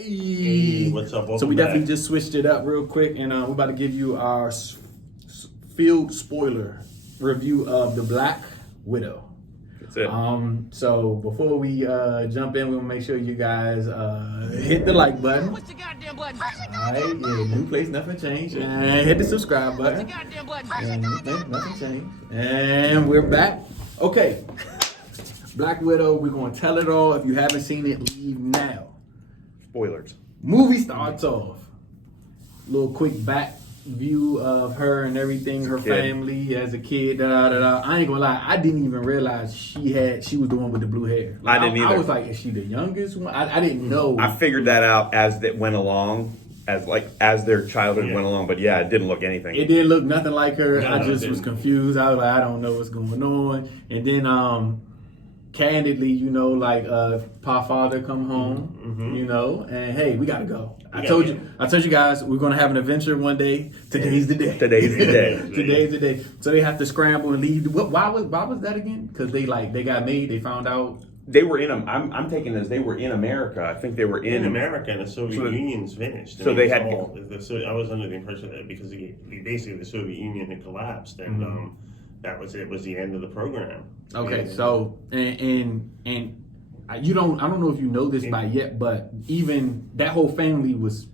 Hey, what's up? So we Welcome definitely back. just switched it up real quick, and we're about to give you our field spoiler review of The Black Widow. That's it. So before we jump in, we'll make sure you guys hit the like button. Push the goddamn button. All right, yeah, new place, nothing changed, and hit the subscribe button. Goddamn button. And nothing changed. And we're back. Okay, Black Widow. We're gonna tell it all. If you haven't seen it, leave now. Spoilers. Movie starts off. Little quick back view of her and everything, her kid. family as a kid. I ain't gonna lie, I didn't even realize she was the one with the blue hair. I didn't I either. was like, is she the youngest one? I didn't know. I figured that out as it went along, as their childhood went along. But yeah, it didn't look anything. It didn't look nothing like her. No, I it just was didn't. confused. I was like, I don't know what's going on. And then, candidly, Pa Father come home, and hey, we gotta go. I told you guys we're gonna have an adventure one day. Today's the day. Today's the day. Today's the day. So they have to scramble and leave. Why was that again? Because they got made. They found out. They were in. I'm taking this. They were in America. I think they were In America, and the Soviet Union's finished. so they had- I was under the impression that because basically the Soviet Union had collapsed, and that was it. Was the end of the program. Okay, And- so and I don't know if you know this by yet, but even that whole family was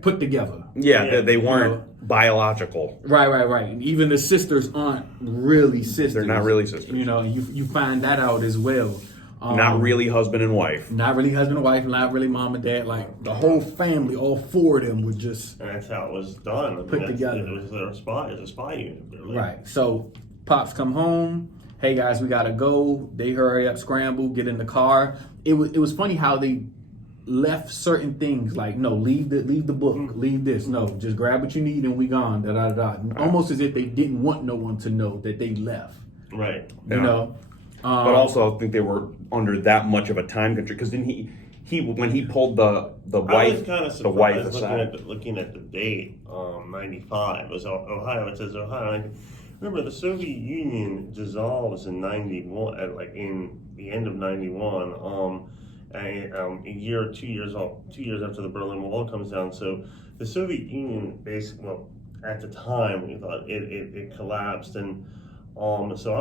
put together. Yeah, they weren't You know. biological. Right. And even the sisters aren't really sisters. They're not really sisters. You know, you find that out as well. Not really husband and wife. Not really husband and wife, not really mom and dad. Like the whole family, all four of them were just And that's how it was done. I mean, Put together. It was a spy. It was a spy unit. Really. right. So pops come home. Hey guys, we gotta go. They hurry up, scramble, get in the car. It was funny how they left certain things like no, leave the book, leave this. No, just grab what you need and we gone. Da da da. Almost as if they didn't want no one to know that they left. Right. You Yeah. know. But also, I think they were under that much of a time constraint because then he when he pulled the I was wife kind of the wife surprised aside. looking at the date. 95 it was Ohio. It says Ohio. Remember, the Soviet Union dissolves in 91, in the end of 91. A year or 2 years 2 years after the Berlin Wall comes down. So the Soviet Union basically, at the time, we thought it collapsed, and so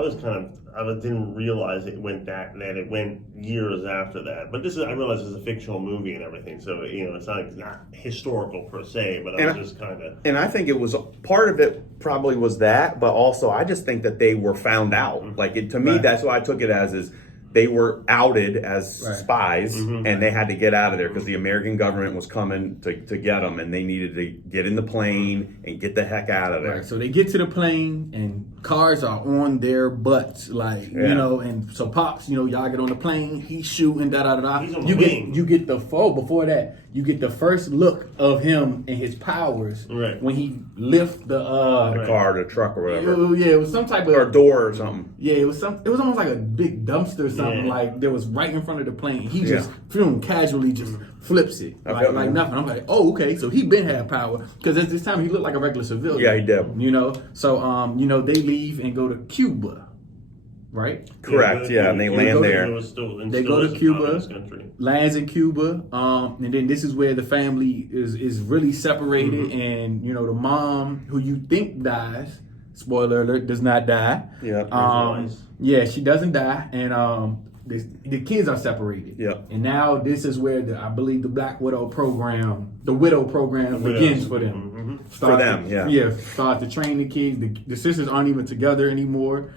I didn't realize it went that it went years after that. But I realize it's a fictional movie and everything, so it's not historical per se. But I was just kind of. And I think it was part of it probably was that, but also I just think that they were found out. To me, Right. that's what I took it as is they were outed as Right. spies and they had to get out of there because the American government was coming to get them and they needed to get in the plane and get the heck out of there. Right, so they get to the plane and cars are on their butts, and so pops, y'all get on the plane, he's shooting, da da da da. He's on the wing. You get before that, you get the first look of him and his powers Right. when he lift the Car, the truck, or whatever, it was some type or a of door or something. it was almost like a big dumpster or something Yeah. like that was right in front of the plane. He Yeah. just casually just flips it I like felt that. nothing. I'm like, oh okay, so he been had power because at this time he looked like a regular civilian. Yeah, he did. So they leave and go to Cuba, right? Correct, yeah, and they go land to- there. They go to Cuba. Communist country. Lands in Cuba, and then this is where the family is really separated, and the mom who you think dies, spoiler alert, does not die. Yeah. Yeah, she doesn't die, and the kids are separated. Yeah. And now this is where I believe the Black Widow program, the Widow program begins for them. For them, yeah. Yeah, start to train the kids. The sisters aren't even together anymore.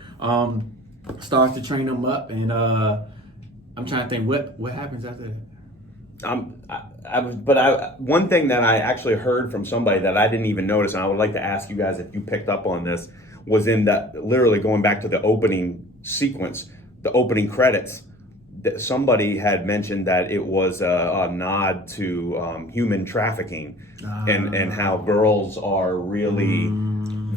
Starts to train them up, and I'm trying to think what happens after that. One thing that I actually heard from somebody that I didn't even notice, and I would like to ask you guys if you picked up on this, was in that literally going back to the opening sequence, the opening credits. That somebody had mentioned that it was a nod to human trafficking and how girls are really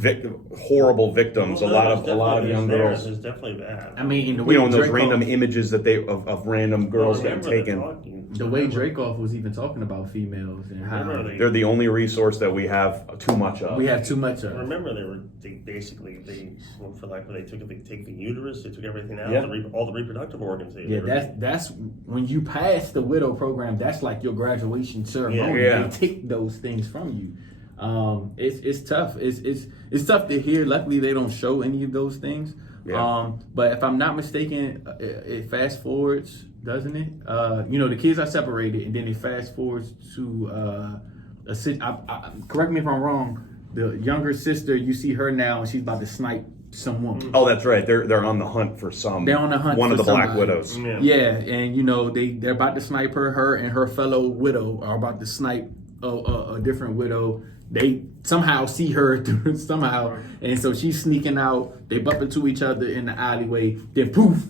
horrible victims. Well, a lot of young girls. It's definitely bad. I mean, the way And those Dracoff- random images that of random girls getting taken. the way Dracoff was even talking about females and how They're the only resource that we have too much of. we have too much of. Remember, they basically well, for like when they take the uterus, they took everything out, Yeah. all the reproductive organs. Yeah, that's when you pass the widow program. That's like your graduation ceremony. Yeah. They take those things from you. It's tough. It's tough to hear. Luckily, they don't show any of those things. Yeah. But if I'm not mistaken, it fast forwards, doesn't it? The kids are separated, and then it fast forwards to correct me if I'm wrong. The younger sister, you see her now, and she's about to snipe some woman. Oh, that's right. They're on the hunt for some. They're on the hunt one for of the Black somebody. Widows. Yeah, and they're about to snipe her. Her and her fellow widow are about to snipe a different widow. They somehow see her somehow, and so she's sneaking out. They bump into each other in the alleyway. Then poof,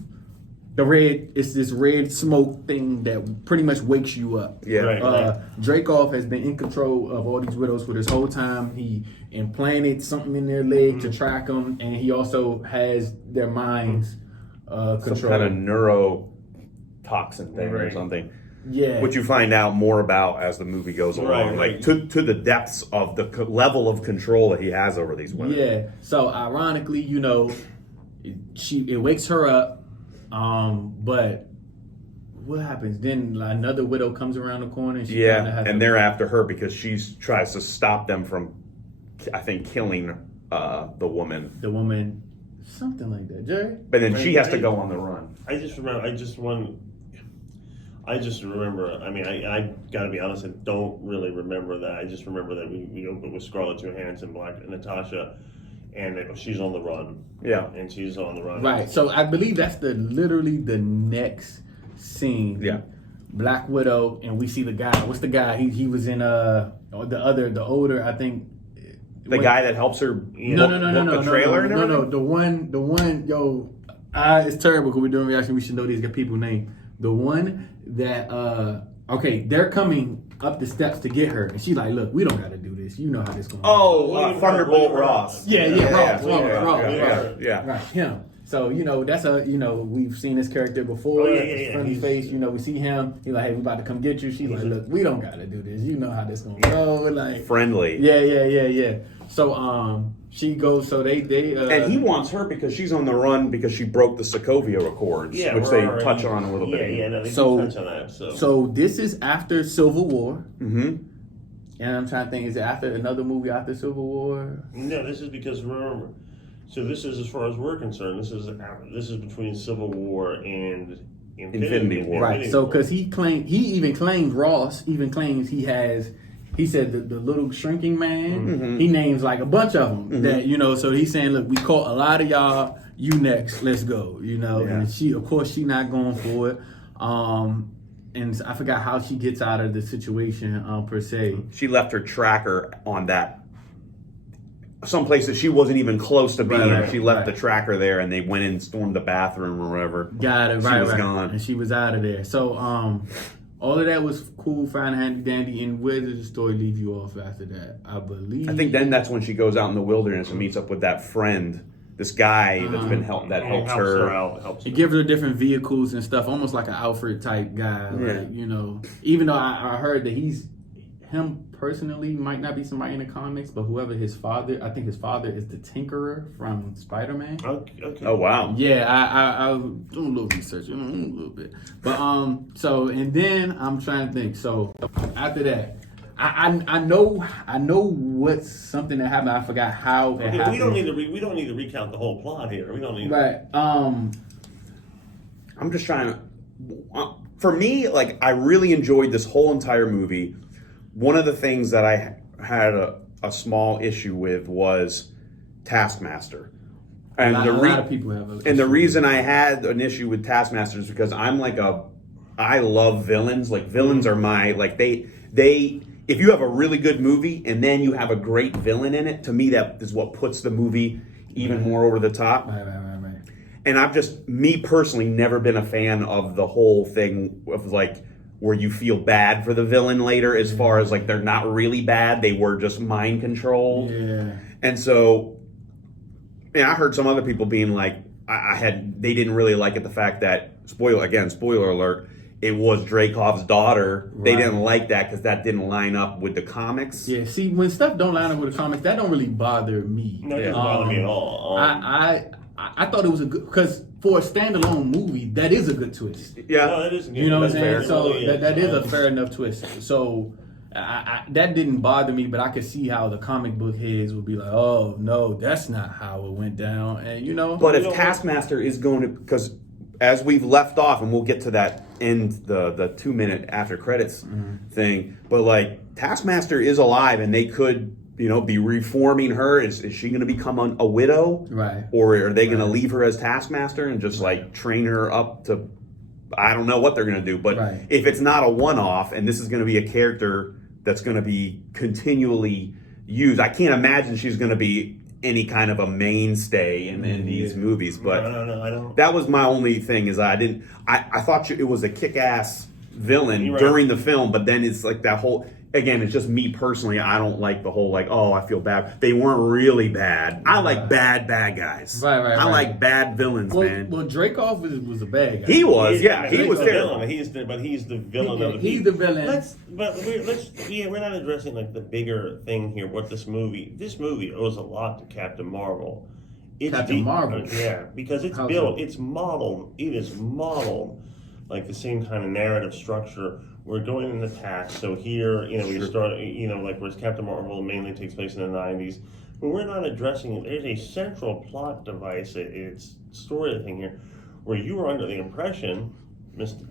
it's this red smoke thing that pretty much wakes you up. Yeah. Right. Dracoff has been in control of all these widows for this whole time. He implanted something in their leg to track them, and he also has their minds controlled. Some kind of neurotoxin thing or Right. something. Yeah. Which you find out more about as the movie goes along, Right. like to the depths of the level of control that he has over these women. Yeah. So ironically, it wakes her up, but what happens then? Like, another widow comes around the corner. And she kinda Yeah, has to- and they're after her because she tries to stop them from, I think, killing the woman. the woman, something like that. Jerry. But then she Right. has to go on the run. I just remember. I mean, I gotta be honest. I don't really remember that. I just remember that we opened with Scarlett Johansson, Black Natasha, and she's on the run. Yeah. And she's on the run. Right. So I believe that's literally the next scene. Yeah. Black Widow, and we see the guy. What's the guy? He was in the older, I think. The guy that helps her No, book the trailer and everything? The one, it's terrible because we're doing reaction. We should know these people name. The one that, they're coming up the steps to get her, and she's like, "Look, we don't got to do this. You know how this going." Thunderbolt Ross. Yeah, Ross. Yeah. Right, him. So that's we've seen this character before. Oh, yeah. His friendly He's- face. We see him. He's like, "Hey, we about to come get you." She's like, "Look, we don't got to do this. You know how this gonna go." Like, Friendly. yeah. So she goes. So they And he wants her because she's on the run because she broke the Sokovia Accords, Yeah, which we're they already- touch on a little bit. Yeah, no, they So- do touch on that. So this is after Civil War, Mm-hmm. and I'm trying to think: is it after another movie after Civil War? No, this is because remember. So this is as far as we're concerned. This is between Civil War and Infinity War. Right. So because he even claimed Ross even claims he has. He said the little shrinking man. Mm-hmm. He names like a bunch of them that So he's saying, look, we caught a lot of y'all. You next. Let's go. Yeah. And she not going for it. And I forgot how she gets out of the situation per se. She left her tracker on that someplace that she wasn't even close to being. Right, She left right. the tracker there, and they went in, stormed the bathroom or whatever. Got it. She Right. was right. gone. And she was out of there. So all of that was cool, fine, handy, dandy. And where did the story leave you off after that? I believe. I think then that's when she goes out in the wilderness and meets up with that friend, this guy that's been that It helps her. out. Helps It her. gives her different vehicles and stuff, almost like an Alfred type guy. Yeah. Like, even though I heard that him personally might not be somebody in the comics, but whoever his father, I think his father is the Tinkerer from Spider-Man. Okay. Oh wow! Yeah, I do a little research, a little bit. But so and then I'm trying to think. So after that, I know what's something that happened. I forgot how it Okay, happened. we don't need to recount the whole plot here. We don't need. Right. I'm just trying to. For me, like I really enjoyed this whole entire movie. One of the things that I had a small issue with was Taskmaster, and a lot of people have. And the reason I had an issue with Taskmaster is because I love villains. Like villains are they if you have a really good movie and then you have a great villain in it, to me that is what puts the movie even more over the top. Right. And I've just, me personally, never been a fan of the whole thing of like where you feel bad for the villain later, as far as like they're not really bad, they were just mind controlled. Yeah. And so And I heard some other people being like, they didn't really like it, the fact that, spoiler alert, it was Dreykov's daughter. They Right. didn't like that because that didn't line up with the comics. Yeah, see, when stuff don't line up with the comics, that don't really bother me. No, it doesn't bother me at all. I thought it was a good, because for a standalone movie, that is a good twist. Yeah. No, it is good. You know what I'm That's saying? fair. So It really that is a Um, fair enough twist. So that didn't bother me, but I could see how the comic book heads would be like, "Oh no, that's not how it went down," and you know. But You if know, Taskmaster is going to, because as we've left off, and we'll get to that end, the 2 minute after credits thing, but like Taskmaster is alive, and they could, be reforming her. Is she going to become a widow? Right. Or are they going to leave her as Taskmaster and just like train her up to, I don't know what they're going to do, but Right. if it's not a one-off and this is going to be a character that's going to be continually used, I can't imagine she's going to be any kind of a mainstay in these movies. But no, I don't. that was my only thing, is I thought it was a kick-ass villain You're right. during the film, but then it's like that whole, again, it's just me personally, I don't like the whole like, oh, I feel bad. They weren't really bad. I like bad guys. Right, I right. like bad villains, man. Well, Dreykov was a bad guy. He was, Yeah, he was the terrible. villain. He's the villain of the He's people. the villain. We're not addressing like the bigger thing here. What this movie owes a lot to Captain Marvel. It's Captain Marvel? yeah, because it's How's built, that? it is modeled like the same kind of narrative structure. We're going in the past, so here, we start, like whereas Captain Marvel mainly takes place in the 90s. But we're not addressing it. There's a central plot device, it's story thing here, where you were under the impression,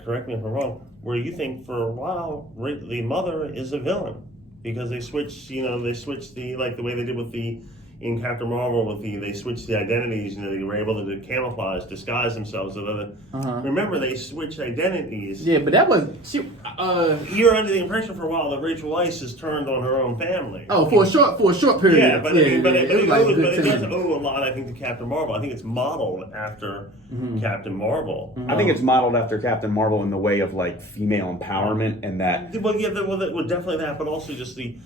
correct me if I'm wrong, where you think for a while the mother is a villain because they switched the like the way they did with in Captain Marvel they switched the identities. They were able to camouflage, disguise themselves. Remember, they switched identities. Yeah, but that was You're under the impression for a while that Rachel Weisz has turned on her own family. for a short period. Yeah, but it does good owe a lot, I think, to Captain Marvel. I think it's modeled after Captain Marvel. I think it's modeled after Captain Marvel in the way of like female empowerment and that. Well, yeah, definitely that, but also just the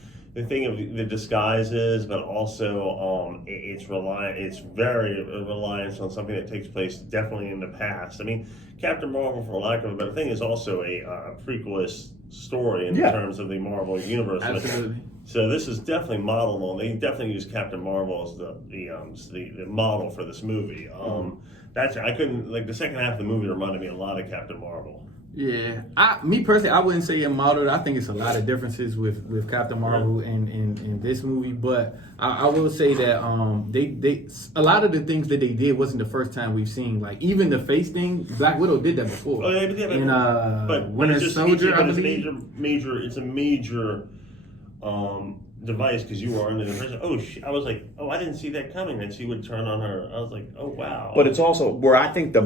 thing of the disguises, but also it's very reliant on something that takes place definitely in the past. I mean, Captain Marvel, for lack of a better thing, is also a prequelist story in terms of the Marvel universe. Absolutely. So this is definitely modeled on. They definitely use Captain Marvel as the model for this movie. I couldn't like the second half of the movie reminded me a lot of Captain Marvel. Yeah, me personally, I wouldn't say it modeled. I think it's a lot of differences with Captain Marvel and this movie, but I will say that they a lot of the things that they did wasn't the first time we've seen. Like even the face thing, Black Widow did that before. Oh, yeah, In Winter Soldier, I believe. It's a major device because you were under the impression. I was like, I didn't see that coming. And she would turn on her. I was like, oh wow. But it's also where I think the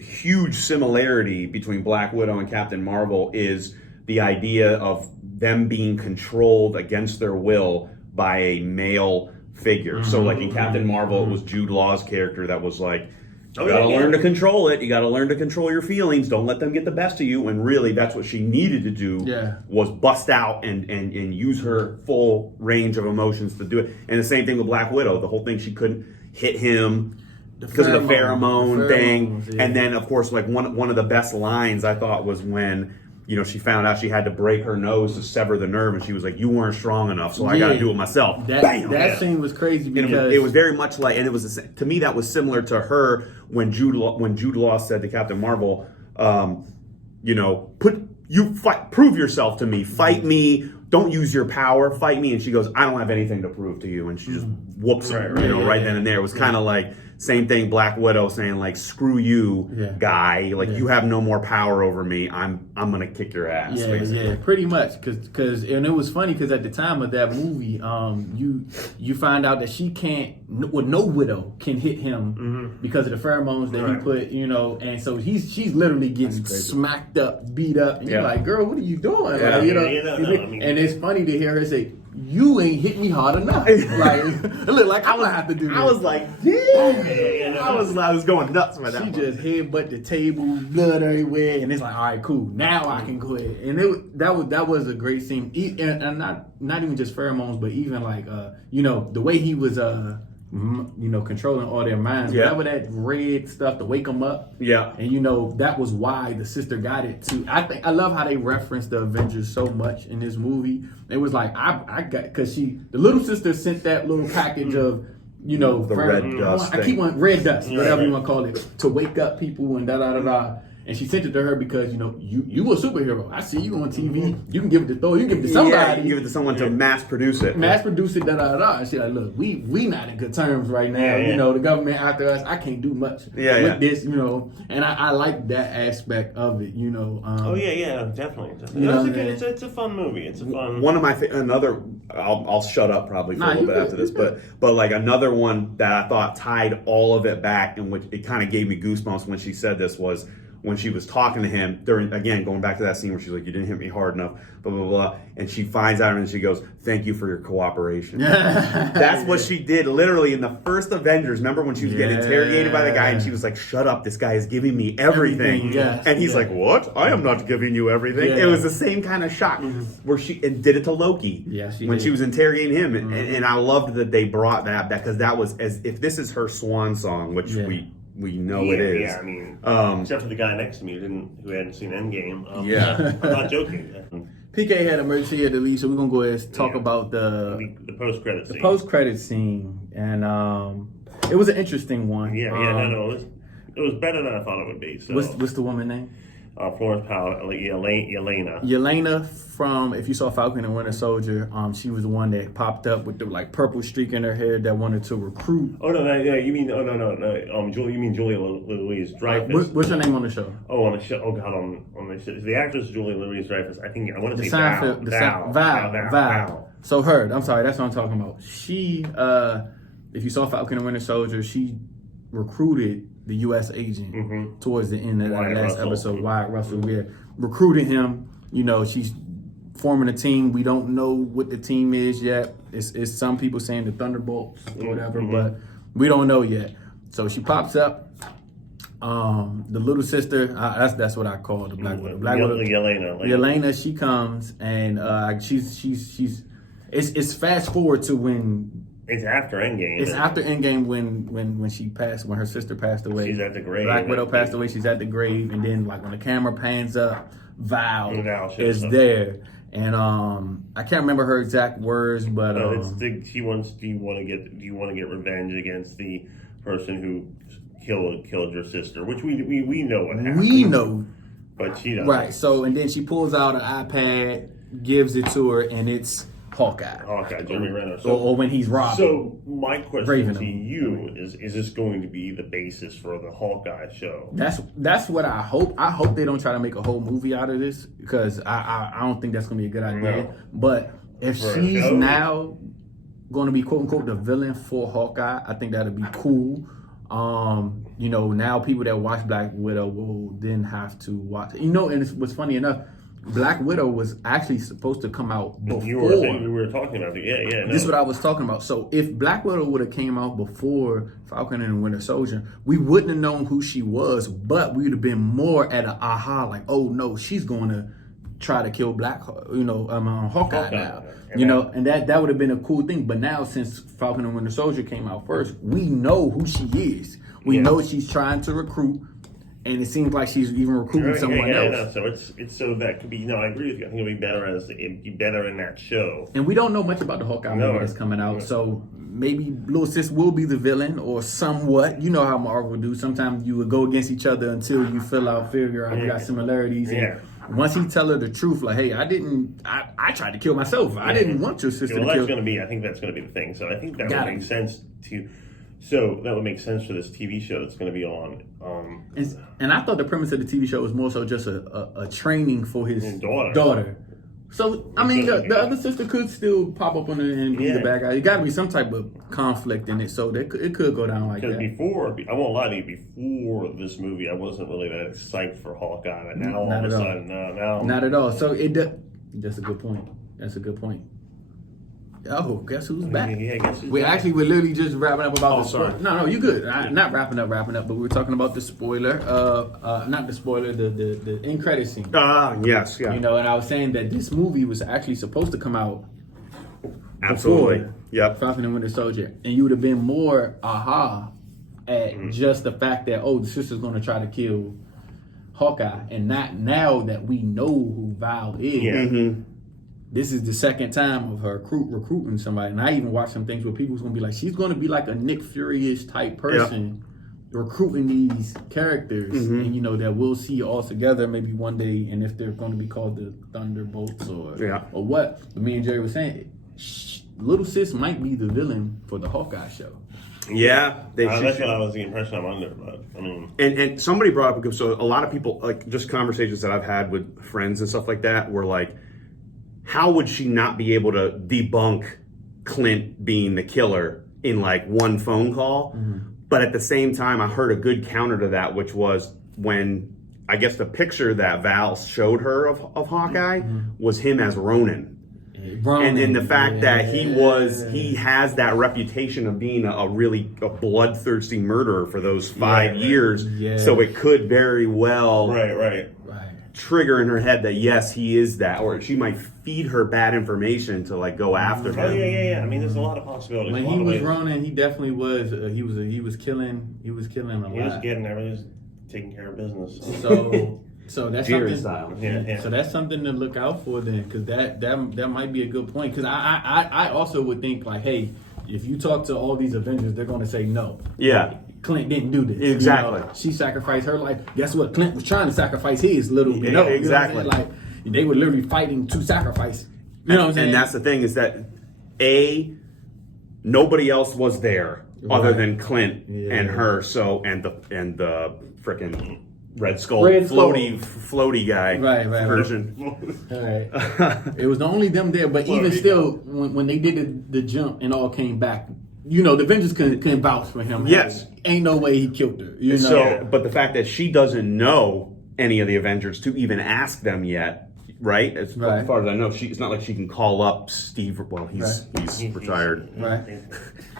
huge similarity between Black Widow and Captain Marvel is the idea of them being controlled against their will by a male figure. So like in Captain Marvel, it was Jude Law's character that was like, you gotta learn to control it. You gotta learn to control your feelings. Don't let them get the best of you. And really, that's what she needed to do. Yeah. Was bust out and use her full range of emotions to do it. And the same thing with Black Widow. The whole thing, she couldn't hit him because of the pheromone thing. Yeah. And then, of course, like one of the best lines I thought was when she found out she had to break her nose to sever the nerve, and she was like, "You weren't strong enough, so I got to do it myself." That scene was crazy because it was very much like, and it was to me that was similar to her when Jude Law said to Captain Marvel, prove yourself to me, fight me, don't use your power, fight me. And she goes, I don't have anything to prove to you, and she just whoops him, right then and there. It was kind of like same thing, Black Widow saying like, screw you, guy, like you have no more power over me. I'm gonna kick your ass. Yeah, pretty much. Cause and it was funny because at the time of that movie, you find out that she can't, no widow can hit him because of the pheromones that he put, and so she's literally getting smacked up, beat up. And you're like, girl, what are you doing? Yeah. And it's funny to hear her say, you ain't hit me hard enough. Like, it looked like I'm gonna have to do this. I was like, damn. I was going nuts with that. She just headbutt the table, blood everywhere, and it's like, all right, cool. Now I can go ahead. And that was a great scene, and not even just pheromones, but even like the way he was controlling all their minds. Yeah. Whatever that red stuff to wake them up. Yeah. And that was why the sister got it too. I love how they reference the Avengers so much in this movie. It was like I got, because the little sister sent that little package of the red dust. I keep on red dust, whatever right. you want to call it, to wake up people and da da da da. And she sent it to her because you a superhero. I see you on TV. You can give it to Thor. You can give it to somebody. Yeah, you can give it to someone to mass produce it. Mass produce it, da da da. And she's like, look, we not in good terms right now. Yeah. The government after us. I can't do much with this. And I like that aspect of it. Oh yeah, definitely. It's a fun movie. It's a fun. One of my another. I'll shut up probably for a little bit after this, but like another one that I thought tied all of it back, and which it kind of gave me goosebumps when she said this was when she was talking to him during, again, going back to that scene where she's like, you didn't hit me hard enough, blah, blah, blah. And she finds out and she goes, thank you for your cooperation. That's what she did literally in the first Avengers. Remember when she was getting interrogated by the guy and she was like, shut up, this guy is giving me everything. Yes. And he's like, what? I am not giving you everything. Yeah. It was the same kind of shock where she did it to Loki. Yeah, when she was interrogating him. And I loved that they brought that because that was, as if this is her swan song, which we know it is. Yeah, I mean, except for the guy next to me who hadn't seen Endgame. I'm not joking. PK had emergency at the lead, so we're gonna go ahead and talk about the post-credit scene. The post-credit scene, and it was an interesting one. It was better than I thought it would be. So, what's the woman name? Florence Pugh, Yelena. Yelena from, if you saw Falcon and Winter Soldier, she was the one that popped up with the purple streak in her hair that wanted to recruit. Oh no, you mean Julia? You mean Julia Louis-Dreyfus? What's her name on the show? Oh, on the show. Oh God, on the show. The actress Julia Louis-Dreyfus. I want to say Val. So I'm sorry, that's what I'm talking about. She, if you saw Falcon and Winter Soldier, she recruited the U.S. agent towards the end of that last episode, Wyatt Russell. We recruited him. She's forming a team. We don't know what the team is yet. It's some people saying the Thunderbolts or whatever, but we don't know yet. So she pops up. The little sister, that's what I call the Black Widow. Yelena, she comes and she's it's fast forward to when. It's after Endgame. It's after Endgame when she passed, when her sister passed away. She's at the grave. Black Widow passed away. She's at the grave, and then when the camera pans up, Val is there, and I can't remember her exact words, but she wants. Do you want to get revenge against the person who killed your sister? Which we know what happened. We know, but she doesn't. Right. So and then she pulls out an iPad, gives it to her, and it's Hawkeye, Jeremy Renner. Or when he's robbed. So my question to you is this going to be the basis for the Hawkeye show? That's what I hope. I hope they don't try to make a whole movie out of this because I don't think that's going to be a good idea. No. But if she's now going to be quote unquote the villain for Hawkeye, I think that'd be cool. Now people that watch Black Widow will then have to watch. And what's funny enough, Black Widow was actually supposed to come out before. You were talking about it. Yeah. This is what I was talking about. So if Black Widow would have came out before Falcon and Winter Soldier, we wouldn't have known who she was, but we would have been more at an aha, like, oh no, she's going to try to kill Hawkeye now. And that would have been a cool thing. But now since Falcon and Winter Soldier came out first, we know who she is. We know she's trying to recruit. And it seems like she's even recruiting someone else. No, so it's so that could be. No, I agree with you. I think it'll be better in that show. And we don't know much about the Hawkeye movie that's coming out, so maybe Little Sis will be the villain or somewhat. You know how Marvel do. Sometimes you would go against each other until you figure out you got similarities. And once he tell her the truth, like, hey, I tried to kill myself. I didn't want your sister to kill. I think that's going to be the thing. So I think that would make sense to. So that would make sense for this TV show that's going to be on. And I thought the premise of the TV show was more so just a training for his daughter. So, I mean, the other sister could still pop up on it and be the bad guy. It got to be some type of conflict in it, so it could go down like that. Because before, I won't lie to you, before this movie, I wasn't really that excited for Hawkeye. But now all of a sudden, now. Not at all. So that's a good point. That's a good point. Oh, guess who's back? Yeah, guess who's back. We're literally just wrapping up about the sorry. No, you good. Not wrapping up, but we were talking about the spoiler. Not the spoiler, the end credit scene. Yes, yeah. And I was saying that this movie was actually supposed to come out Absolutely. before Yep. Falcon and Winter Soldier, and you would have been more aha at just the fact that the sister's going to try to kill Hawkeye, and not now that we know who Val is. Yeah. This is the second time of her recruiting somebody, and I even watched some things where people's going to be like, she's going to be like a Nick Fury-ish type person. Recruiting these characters, and that we'll see all together maybe one day, and if they're going to be called the Thunderbolts or what. But me and Jerry was saying, Little Sis might be the villain for the Hawkeye show. Yeah, That's what I was the impression I'm under, but I mean, and somebody brought up, so a lot of people, like just conversations that I've had with friends and stuff like that, were like, how would she not be able to debunk Clint being the killer in like one phone call? But at the same time, I heard a good counter to that, which was when, I guess the picture that Val showed her of Hawkeye was him as Ronin. And the fact that he has that reputation of being a really bloodthirsty murderer for those 5 years. Yeah. So it could very well right. trigger in her head that yes, he is that, or she might feed her bad information to like go after him. Oh yeah. I mean, there's a lot of possibilities. When he was Ronin, he definitely was. He was killing. He was killing a lot. He was getting everything, taking care of business. So that's Jerry something. style. Yeah. So that's something to look out for then, because that might be a good point. Because I also would think like, hey, if you talk to all these Avengers, they're going to say no. Yeah. Clint didn't do this. Exactly. She sacrificed her life. Guess what? Clint was trying to sacrifice his little. Yeah, exactly. Like they were literally fighting to sacrifice. You know what I'm saying? And that's the thing is that nobody else was there other than Clint and her. So and the frickin' Red Skull floaty guy version. Right. It was only them there, but even still, when they did the jump and all came back, the Avengers couldn't vouch for him. Yes. Ain't no way he killed her. So, but the fact that she doesn't know any of the Avengers to even ask them yet, right? As far as I know, it's not like she can call up Steve. Well, he's retired. Right.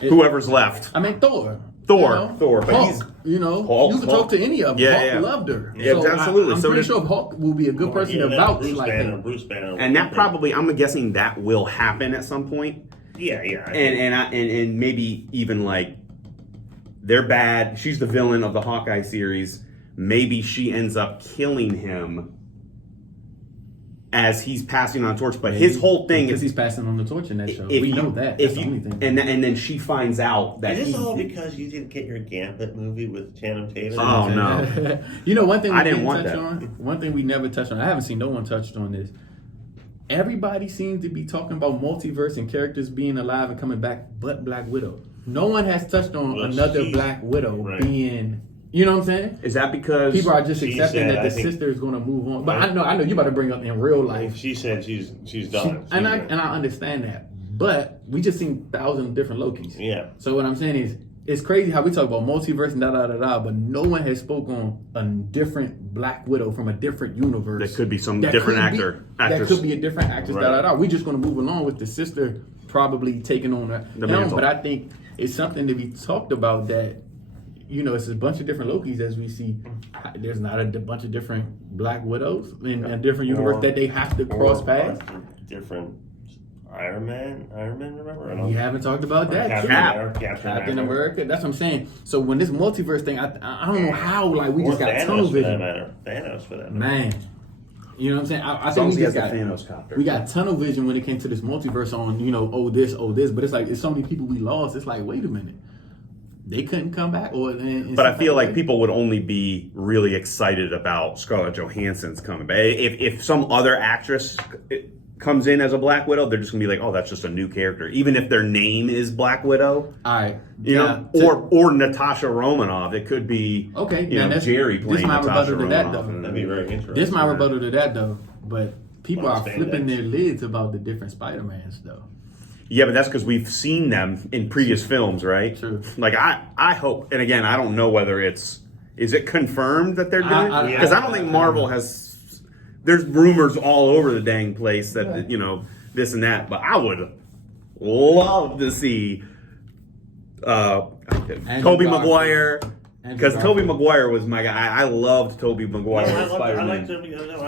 Whoever's left. I mean, Thor. But Hulk, he's you can talk to any of them. Hulk loved her. Yeah, so absolutely. I'm pretty sure Hulk will be a good person to vouch like him. Bruce Banner. And that probably, I'm guessing that will happen at some point. Yeah. And maybe even like they're bad. She's the villain of the Hawkeye series. Maybe she ends up killing him as he's passing on the torch. But his whole thing is he's passing on the torch in that show. We know that. That's the only thing. And then she finds out that is this all because you didn't get your Gambit movie with Channing Tatum? Oh no! One thing I didn't want that. One thing we never touched on. I haven't seen no one touched on this. Everybody seems to be talking about multiverse and characters being alive and coming back, but Black Widow. No one has touched on another Black Widow being. You know what I'm saying? Is that because people are just accepting that the sister is going to move on? But I know you about to bring up in real life. She said she's done. And I understand that, but we just seen thousands of different Lokis. Yeah. So what I'm saying is, it's crazy how we talk about multiverse and but no one has spoken on a different Black Widow from a different universe. That could be some different actress. That could be a different actress. We're just going to move along with the sister probably taking on the mantle. But I think it's something to be talked about that. It's a bunch of different Lokis as we see. There's not a bunch of different Black Widows in a different universe that they have to cross paths. Different Iron Man, remember? We haven't talked about that. Captain America. That's what I'm saying. So when this multiverse thing, I don't know how we just got tunnel vision. Thanos for that matter. Man. You know what I'm saying? I think we just got Thanos copter. We got tunnel vision when it came to this multiverse on this, but it's like it's so many people we lost. It's like, wait a minute. They couldn't come back, but I feel like people would only be really excited about Scarlett Johansson's coming back. If some other actress comes in as a Black Widow, they're just gonna be like, "Oh, that's just a new character," even if their name is Black Widow. All right, or Natasha Romanoff. It could be Jerry playing Natasha Romanoff. That'd be very interesting. This is my rebuttal to that though, but people are flipping their lids about the different Spider-Mans though. Yeah, but that's because we've seen them in previous films, right? True. Like I hope, and again, I don't know whether is it confirmed that they're doing it? Because I don't think Marvel has. There's rumors all over the dang place that this and that, but I would love to see Tobey Maguire. Because Tobey Maguire was my guy. I loved Tobey Maguire as Spider-Man. I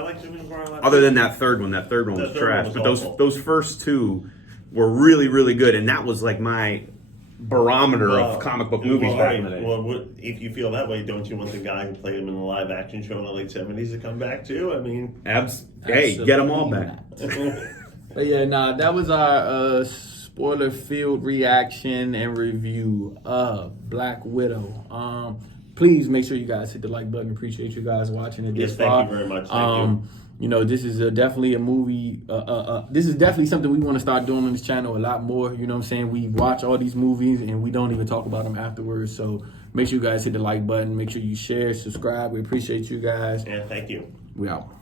like Tobey Maguire. Other than that third one was trash. But those first two. were really, really good, and that was like my barometer Well, of comic book movies well, back in the day. Well, if you feel that way, don't you want the guy who played him in the live action show in the late 70s to come back too? I mean, Hey, get them all back. But yeah, that was our spoiler filled reaction and review of Black Widow. Please make sure you guys hit the like button. Appreciate you guys watching it this Yes, thank far. you very much. Thank you. You know, this is definitely a movie. This is definitely something we want to start doing on this channel a lot more. You know what I'm saying? We watch all these movies and we don't even talk about them afterwards. So make sure you guys hit the like button. Make sure you share, subscribe. We appreciate you guys. Yeah, thank you. We out.